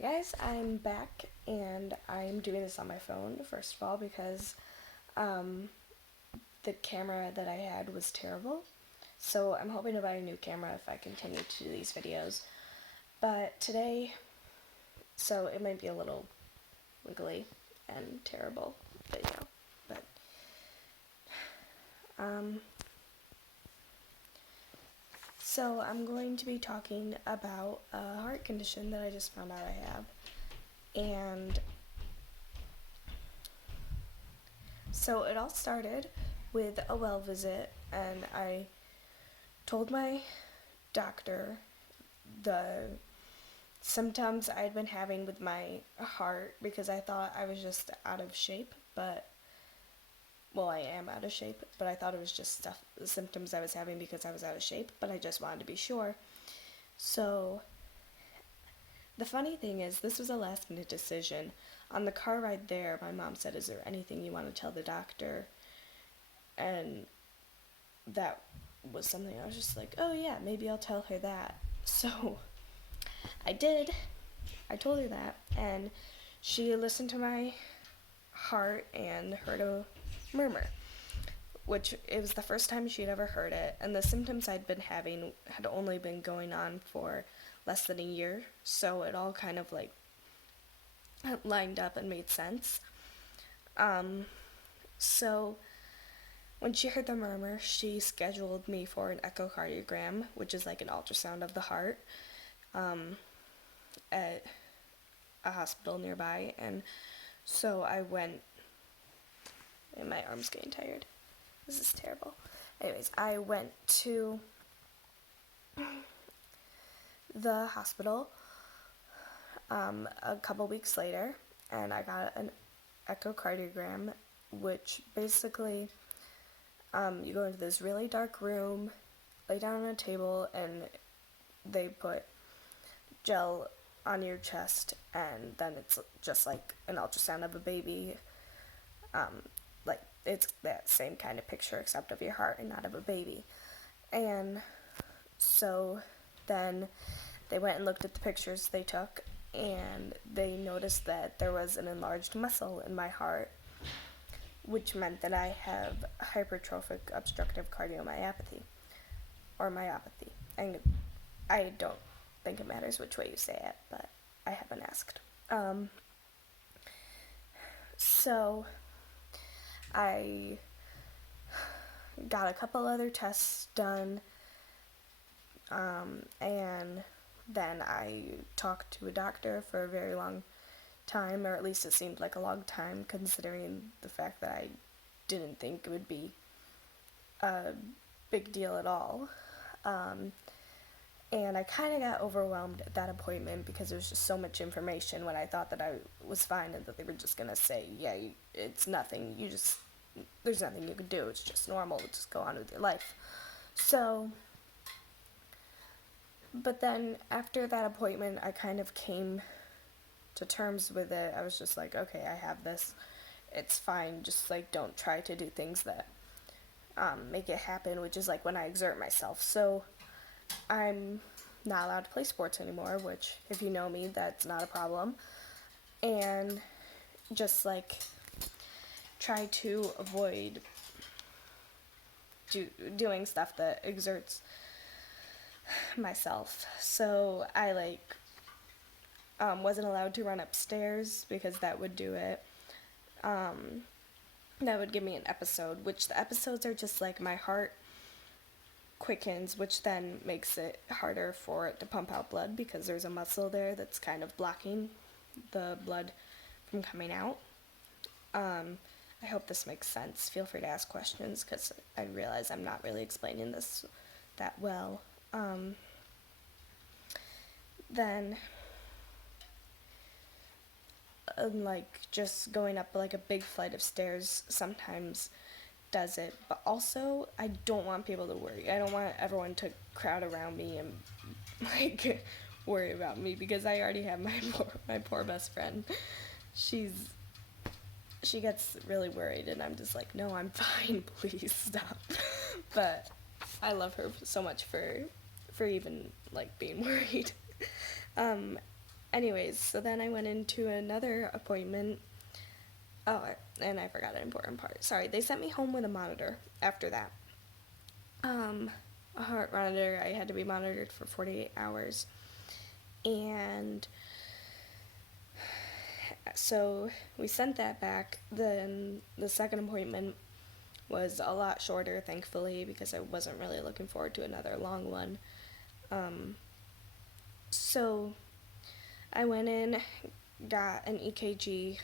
Hey guys, I'm back and I'm doing this on my phone, first of all, because um, the camera that I had was terrible. So I'm hoping to buy a new camera if I continue to do these videos. But today, so it might be a little wiggly and terrible video. But, um, so I'm going to be talking about a heart condition that I just found out I have. And so it all started with a well visit, and I told my doctor the symptoms I'd been having with my heart because I thought I was just out of shape, but well, I am out of shape, but I thought it was just symptoms I was having because I was out of shape, but I just wanted to be sure. So the funny thing is, this was a last minute decision. On the car ride there, my mom said, "Is there anything you want to tell the doctor?" And that was something I was just like, "Oh yeah, maybe I'll tell her that." So I did. I told her that, and she listened to my heart and heard a murmur, which it was the first time she'd ever heard it, and the symptoms I'd been having had only been going on for less than a year, so it all kind of like lined up and made sense. So when she heard the murmur, she scheduled me for an echocardiogram, which is like an ultrasound of the heart, at a hospital nearby. And so I went, and my arm's getting tired. This is terrible. Anyways, I went to the hospital a couple weeks later, and I got an echocardiogram, which basically you go into this really dark room, lay down on a table, and they put gel on your chest, and then it's just like an ultrasound of a baby. Like it's that same kind of picture except of your heart and not of a baby. And so then they went and looked at the pictures they took, and they noticed that there was an enlarged muscle in my heart, which meant that I have hypertrophic obstructive cardiomyopathy, or myopathy. And I don't think it matters which way you say it, but I haven't asked. So I got a couple other tests done, and then I talked to a doctor for a very long time, or at least it seemed like a long time considering the fact that I didn't think it would be a big deal at all. And I kind of got overwhelmed at that appointment because there was just so much information when I thought that I was fine and that they were just going to say, yeah, it's nothing, there's nothing you can do, it's just normal, just go on with your life. So, but then after that appointment, I kind of came to terms with it. I was just like, okay, I have this, it's fine, just like don't try to do things that make it happen, which is like when I exert myself. So I'm not allowed to play sports anymore, which if you know me, that's not a problem. And just like try to avoid doing stuff that exerts myself. So I wasn't allowed to run upstairs because that would do it. That would give me an episode, which the episodes are just like my heart quickens, which then makes it harder for it to pump out blood because there's a muscle there that's kind of blocking the blood from coming out. I hope this makes sense. Feel free to ask questions because I realize I'm not really explaining this that well. Then like just going up like a big flight of stairs sometimes does it, but also I don't want people to worry. I don't want everyone to crowd around me and like worry about me because I already have my poor best friend. She gets really worried and I'm just like, no, I'm fine, please stop. But I love her so much for even like being worried. anyways, so then I went into another appointment. Oh, and I forgot an important part. Sorry, they sent me home with a monitor after that. Um, a heart monitor. I had to be monitored for 48 hours. And so we sent that back. Then the second appointment was a lot shorter, thankfully, because I wasn't really looking forward to another long one. So I went in, got an EKG,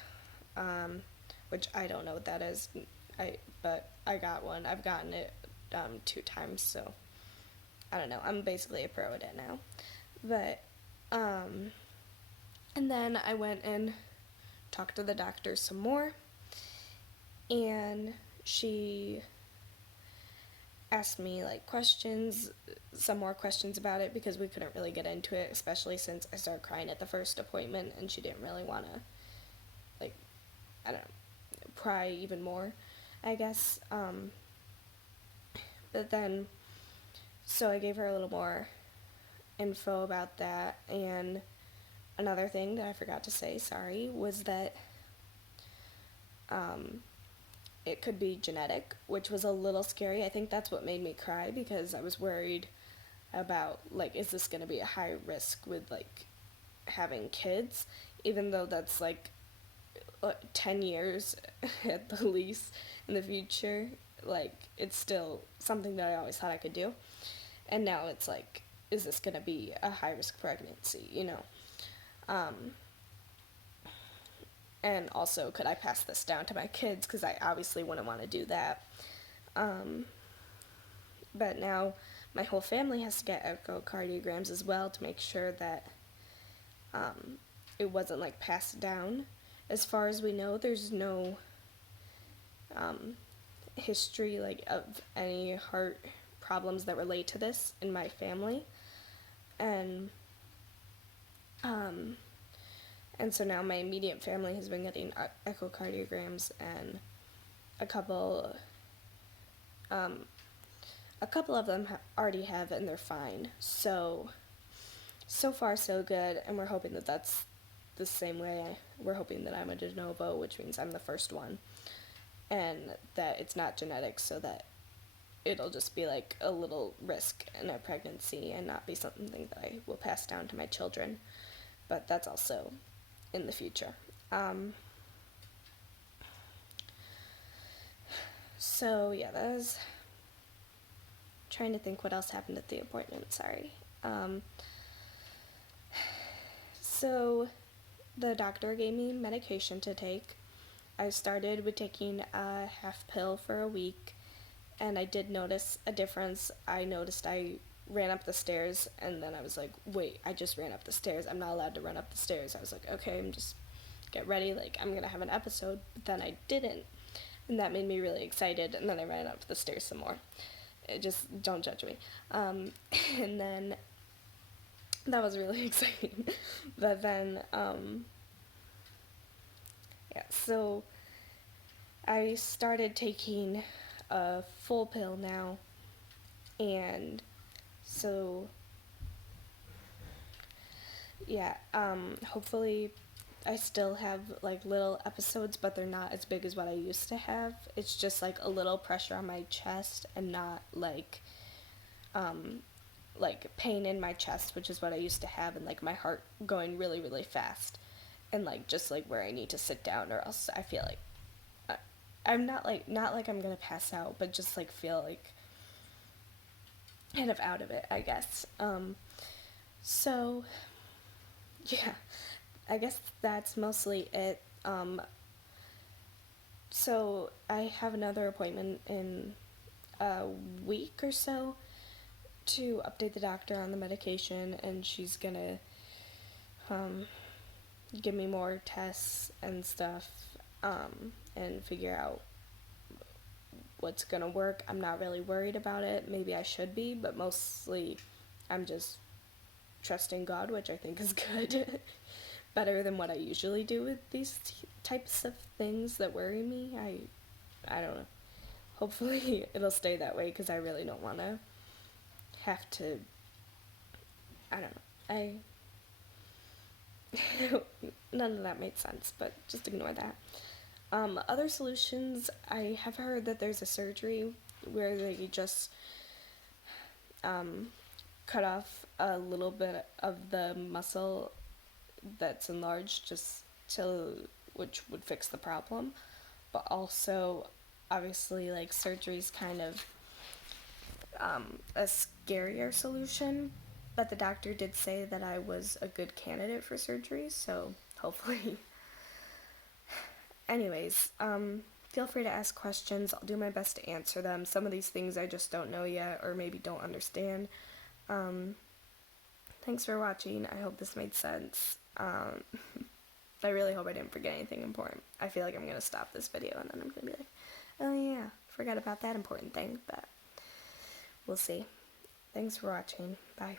which I don't know what that is. But I got one. I've gotten it 2 times, so I don't know. I'm basically a pro at it now. But and then I went and talked to the doctor some more, and she asked me like questions, some more questions about it, because we couldn't really get into it, especially since I started crying at the first appointment and she didn't really want to, like, I don't know, pry even more, I guess. But then, so I gave her a little more info about that. And another thing that I forgot to say, sorry, was that it could be genetic, which was a little scary. I think that's what made me cry, because I was worried about, like, is this going to be a high risk with, like, having kids, even though that's, like, 10 years at the least in the future. Like, it's still something that I always thought I could do. And now it's like, is this going to be a high risk pregnancy, you know? And also, could I pass this down to my kids? Because I obviously wouldn't want to do that. But now my whole family has to get echocardiograms as well to make sure that it wasn't like passed down. As far as we know, there's no history like of any heart problems that relate to this in my family, and so now my immediate family has been getting echocardiograms, and a couple of them already have, and they're fine. So far so good, and we're hoping that that's the same way. We're hoping that I'm a de novo, which means I'm the first one, and that it's not genetic, so that it'll just be like a little risk in a pregnancy and not be something that I will pass down to my children. But that's also in the future. So yeah, that was, trying to think what else happened at the appointment. Sorry. So the doctor gave me medication to take. I started with taking a half pill for a week, and I did notice a difference. I noticed I ran up the stairs, and then I was like, wait, I just ran up the stairs. I'm not allowed to run up the stairs. I was like, okay, I'm just get ready, like, I'm gonna have an episode. But then I didn't, and that made me really excited, and then I ran up the stairs some more. Just don't judge me. And then that was really exciting. But then, yeah, so I started taking a full pill now, and so, yeah, hopefully I still have, like, little episodes, but they're not as big as what I used to have. It's just, like, a little pressure on my chest, and not, like pain in my chest, which is what I used to have, and, like, my heart going really, really fast, and, like, just, like, where I need to sit down, or else I feel like I'm not like I'm gonna pass out, but just, like, feel, like, kind of out of it, I guess. So, yeah, I guess that's mostly it. So I have another appointment in a week or so to update the doctor on the medication, and she's gonna give me more tests and stuff, and figure out what's gonna work. I'm not really worried about it. Maybe I should be, but mostly I'm just trusting God, which I think is good. Better than what I usually do with these types of things that worry me. I don't know. Hopefully it'll stay that way, because I really don't want to have to, I don't know. None of that made sense, but just ignore that. Other solutions, I have heard that there's a surgery where they just um, cut off a little bit of the muscle that's enlarged just to which would fix the problem. But also, obviously, like surgery's kind of a scarier solution. But the doctor did say that I was a good candidate for surgery, so hopefully. Anyways, feel free to ask questions. I'll do my best to answer them. Some of these things I just don't know yet, or maybe don't understand. Um, Thanks for watching. I hope this made sense. I really hope I didn't forget anything important. I feel like I'm going to stop this video and then I'm going to be like, oh yeah, forgot about that important thing, but we'll see. Thanks for watching. Bye.